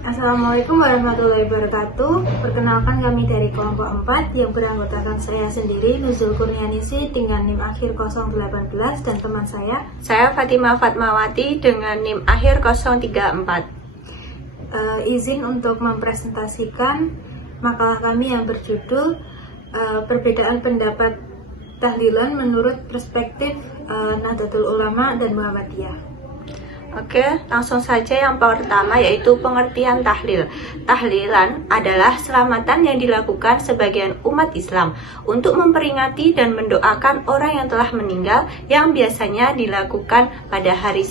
Assalamualaikum warahmatullahi wabarakatuh. Perkenalkan, kami dari kelompok 4 yang beranggotakan saya sendiri, Nuzul Kurnianisi dengan NIM akhir 018 dan teman saya Fatimah Fatmawati dengan NIM akhir 034. Izin untuk mempresentasikan makalah kami yang berjudul Perbedaan Pendapat Tahlilan menurut Perspektif Nahdlatul Ulama dan Muhammadiyah. Oke, langsung saja yang pertama yaitu pengertian tahlil. Tahlilan adalah selamatan yang dilakukan sebagian umat Islam untuk memperingati dan mendoakan orang yang telah meninggal yang biasanya dilakukan pada hari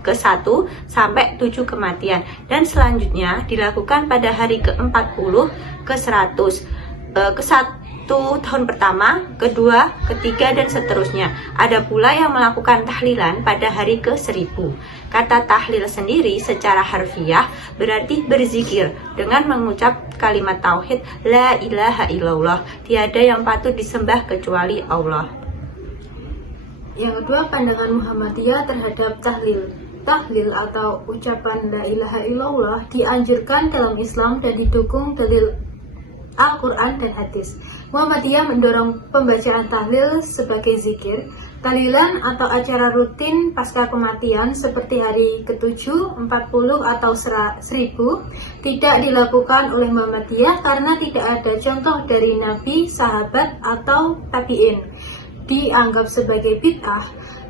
ke-1 sampai 7 kematian dan selanjutnya dilakukan pada hari ke-40, ke-100, ke-1 tahun pertama, kedua, ketiga, dan seterusnya. Ada pula yang melakukan tahlilan pada hari ke-1000. Kata tahlil sendiri secara harfiah berarti berzikir dengan mengucap kalimat tauhid la ilaha illallah, tiada yang patut disembah kecuali Allah. Yang kedua, pandangan Muhammadiyah terhadap tahlil. Tahlil atau ucapan la ilaha illallah dianjurkan dalam Islam dan didukung dalil Al-Quran dan hadis. Muhammadiyah mendorong pembacaan tahlil sebagai zikir. Tahlilan atau acara rutin pasca kematian seperti hari ke-7, 40, atau 1000 tidak dilakukan oleh Muhammadiyah karena tidak ada contoh dari Nabi, sahabat, atau tabi'in. Dianggap sebagai bid'ah.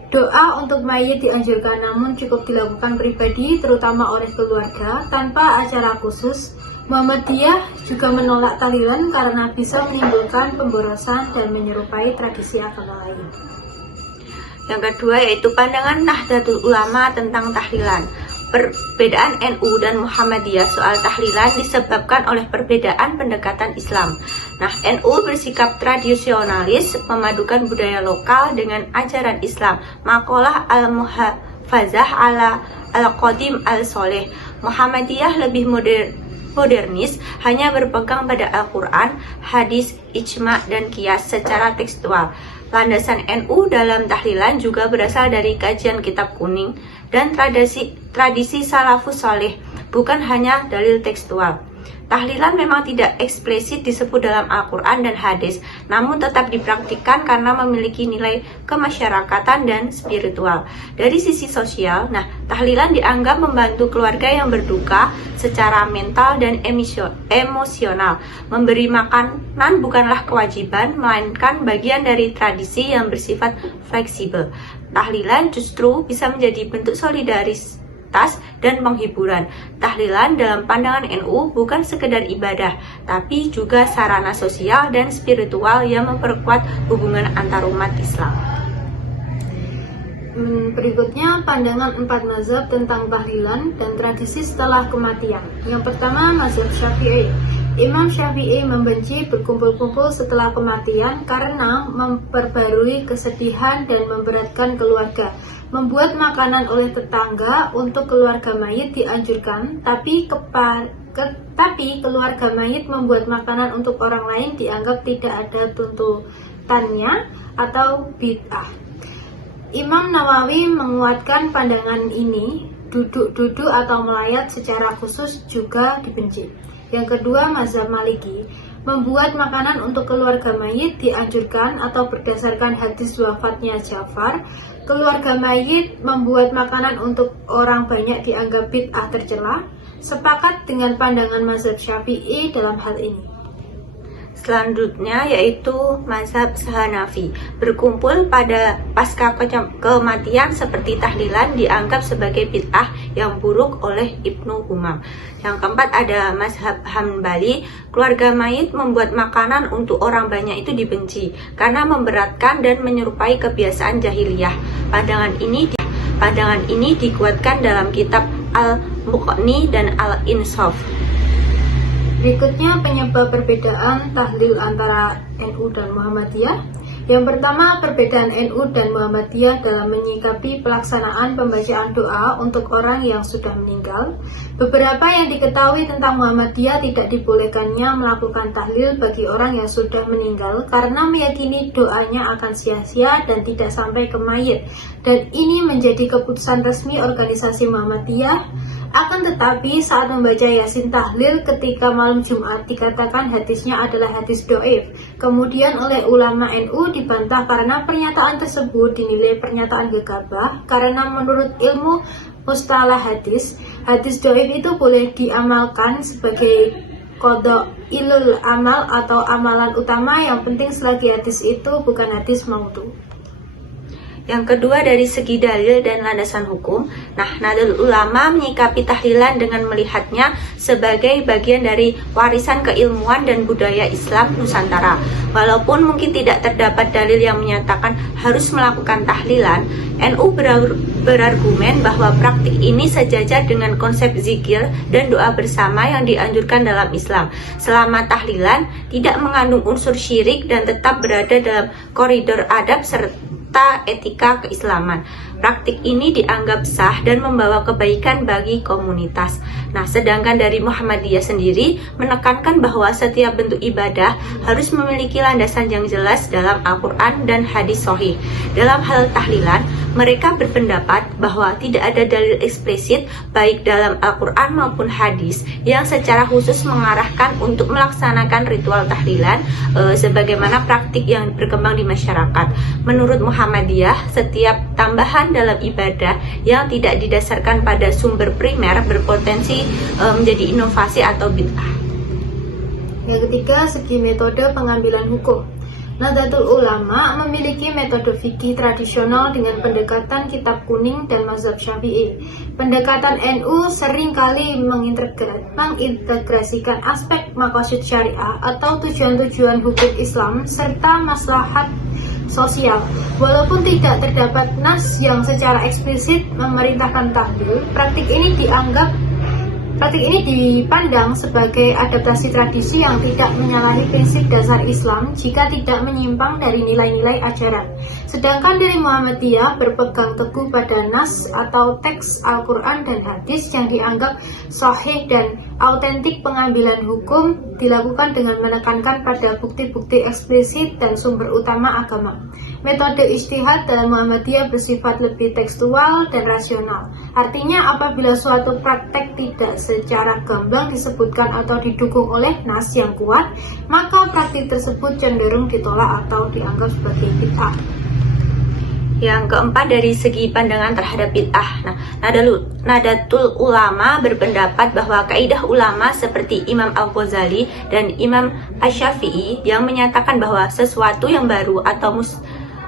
Doa untuk mayit dianjurkan namun cukup dilakukan pribadi, terutama oleh keluarga, tanpa acara khusus. Muhammadiyah juga menolak tahlilan karena bisa menimbulkan pemborosan dan menyerupai tradisi agama lain. Yang kedua yaitu pandangan Nahdlatul Ulama tentang tahlilan. Perbedaan NU dan Muhammadiyah soal tahlilan disebabkan oleh perbedaan pendekatan Islam. Nah, NU bersikap tradisionalis, memadukan budaya lokal dengan ajaran Islam. Maqalah al-muhafazah ala al-qadim al-soleh. Muhammadiyah lebih modernis, hanya berpegang pada Al-Quran, hadis, ijma, dan qiyas secara tekstual. Landasan NU dalam tahlilan juga berasal dari kajian kitab kuning dan tradisi salafus saleh, bukan hanya dalil tekstual. Tahlilan memang tidak eksplisit disebut dalam Al-Quran dan hadis, namun tetap dipraktikkan karena memiliki nilai kemasyarakatan dan spiritual. Dari sisi sosial, tahlilan dianggap membantu keluarga yang berduka secara mental dan emosional. Memberi makanan bukanlah kewajiban, melainkan bagian dari tradisi yang bersifat fleksibel. Tahlilan justru bisa menjadi bentuk solidaritas dan penghiburan. Tahlilan dalam pandangan NU bukan sekedar ibadah, tapi juga sarana sosial dan spiritual yang memperkuat hubungan antar umat Islam. Berikutnya, pandangan 4 mazhab tentang tahlilan dan tradisi setelah kematian. Yang pertama, mazhab Syafi'i. Imam Syafi'i membenci berkumpul-kumpul setelah kematian karena memperbarui kesedihan dan memberatkan keluarga. Membuat makanan oleh tetangga untuk keluarga mayit dianjurkan, tapi keluarga mayit membuat makanan untuk orang lain dianggap tidak ada tuntutannya atau bid'ah. Imam Nawawi menguatkan pandangan ini. Duduk-duduk atau melayat secara khusus juga dibenci. Yang kedua, mazhab Maliki. Membuat makanan untuk keluarga mayit dianjurkan atau berdasarkan hadis wafatnya Ja'far. Keluarga mayit membuat makanan untuk orang banyak dianggap bid'ah tercela. Sepakat dengan pandangan mazhab Syafi'i dalam hal ini. Selanjutnya yaitu mazhab Hanafi. Berkumpul pada pasca kematian seperti tahlilan dianggap sebagai bid'ah yang buruk oleh Ibnu Humam. Yang keempat ada mazhab Hambali. Keluarga mayit membuat makanan untuk orang banyak itu dibenci karena memberatkan dan menyerupai kebiasaan jahiliyah. Pandangan ini dikuatkan dalam kitab Al-Muqni dan Al-Insaf. Berikutnya, penyebab perbedaan tahlil antara NU dan Muhammadiyah. Yang pertama, perbedaan NU dan Muhammadiyah dalam menyikapi pelaksanaan pembacaan doa untuk orang yang sudah meninggal. Beberapa yang diketahui tentang Muhammadiyah tidak dibolehkannya melakukan tahlil bagi orang yang sudah meninggal karena meyakini doanya akan sia-sia dan tidak sampai ke mayit. Dan ini menjadi keputusan resmi organisasi Muhammadiyah. Akan tetapi saat membaca Yasin tahlil ketika malam Jumat dikatakan hadisnya adalah hadis doif. Kemudian oleh ulama NU dibantah karena pernyataan tersebut dinilai pernyataan gegabah karena menurut ilmu mustalah hadis doif itu boleh diamalkan sebagai qadha ilul amal atau amalan utama, yang penting selagi hadis itu bukan hadis maudhu. Yang kedua, dari segi dalil dan landasan hukum, Nahdlatul Ulama menyikapi tahlilan dengan melihatnya sebagai bagian dari warisan keilmuan dan budaya Islam Nusantara. Walaupun mungkin tidak terdapat dalil yang menyatakan harus melakukan tahlilan, NU berargumen bahwa praktik ini sejajar dengan konsep zikir dan doa bersama yang dianjurkan dalam Islam. Selama tahlilan tidak mengandung unsur syirik dan tetap berada dalam koridor adab serta etika keislaman. Praktik ini dianggap sah dan membawa kebaikan bagi komunitas. Nah, sedangkan dari Muhammadiyah sendiri menekankan bahwa setiap bentuk ibadah harus memiliki landasan yang jelas dalam Al-Quran dan hadis sahih. Dalam hal tahlilan, mereka berpendapat bahwa tidak ada dalil eksplisit baik dalam Al-Quran maupun hadis yang secara khusus mengarahkan untuk melaksanakan ritual tahlilan sebagaimana praktik yang berkembang di masyarakat. Menurut Muhammadiyah, setiap tambahan dalam ibadah yang tidak didasarkan pada sumber primer berpotensi menjadi inovasi atau bid'ah. Yang ketiga, segi metode pengambilan hukum. Nahdlatul Ulama memiliki metode fikih tradisional dengan pendekatan kitab kuning dan mazhab Syafi'i. Pendekatan NU seringkali mengintegrasikan aspek maqasid syariah atau tujuan-tujuan hukum Islam serta maslahat sosial. Walaupun tidak terdapat nas yang secara eksplisit memerintahkan tahlil, praktik ini dipandang sebagai adaptasi tradisi yang tidak menyalahi prinsip dasar Islam jika tidak menyimpang dari nilai-nilai ajaran. Sedangkan dari Muhammadiyah berpegang teguh pada nas atau teks Al-Quran dan hadis yang dianggap sahih dan autentik. Pengambilan hukum dilakukan dengan menekankan pada bukti-bukti eksplisit dan sumber utama agama. Metode ijtihad dalam Muhammadiyah bersifat lebih tekstual dan rasional. Artinya apabila suatu praktek tidak secara gamblang disebutkan atau didukung oleh nas yang kuat, maka praktik tersebut cenderung ditolak atau dianggap sebagai bid'ah. Yang keempat, dari segi pandangan terhadap bid'ah. Nahdlatul Ulama berpendapat bahwa kaidah ulama seperti Imam Al-Ghazali dan Imam Asy-Syafi'i yang menyatakan bahwa sesuatu yang baru atau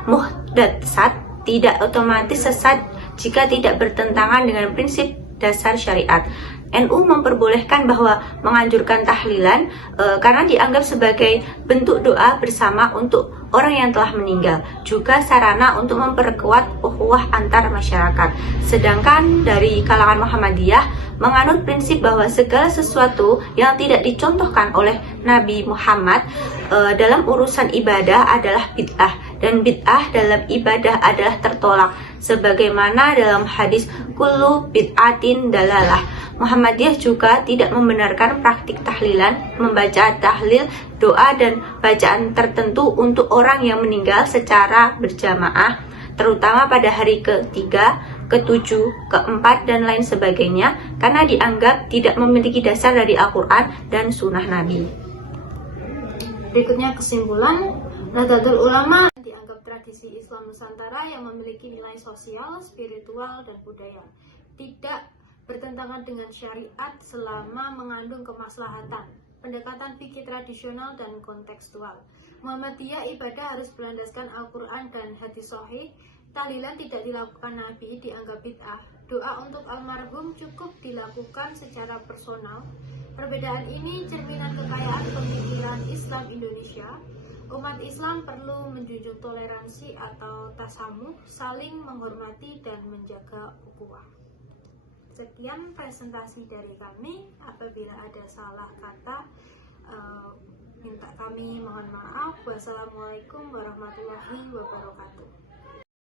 muhdatsat tidak otomatis sesat jika tidak bertentangan dengan prinsip dasar syariat. NU memperbolehkan bahwa menganjurkan tahlilan karena dianggap sebagai bentuk doa bersama untuk orang yang telah meninggal, juga sarana untuk memperkuat ukhuwah antar masyarakat. Sedangkan dari kalangan Muhammadiyah menganut prinsip bahwa segala sesuatu yang tidak dicontohkan oleh Nabi Muhammad dalam urusan ibadah adalah bid'ah, dan bid'ah dalam ibadah adalah tertolak, sebagaimana dalam hadis kullu bid'atin dalalah. Muhammadiyah juga tidak membenarkan praktik tahlilan, membaca tahlil, doa dan bacaan tertentu untuk orang yang meninggal secara berjamaah, terutama pada hari ke-3, ke-7, ke-4 dan lain sebagainya, karena dianggap tidak memiliki dasar dari Al-Quran dan Sunnah Nabi. Berikutnya kesimpulan, Nahdlatul Ulama dianggap tradisi Islam Nusantara yang memiliki nilai sosial, spiritual, dan budaya. Tidak bertentangan dengan syariat selama mengandung kemaslahatan, pendekatan fikih tradisional dan kontekstual. Muhammadiyah ibadah harus berlandaskan Al-Quran dan hadis sahih. Tahlilan tidak dilakukan Nabi dianggap bid'ah. Doa untuk almarhum cukup dilakukan secara personal. Perbedaan ini cerminan kekayaan pemikiran Islam Indonesia. Umat Islam perlu menjunjung toleransi atau tasamuh, saling menghormati dan menjaga ukhuwah. Sekian presentasi dari kami. Apabila ada salah kata, kami mohon maaf. Wassalamualaikum warahmatullahi wabarakatuh.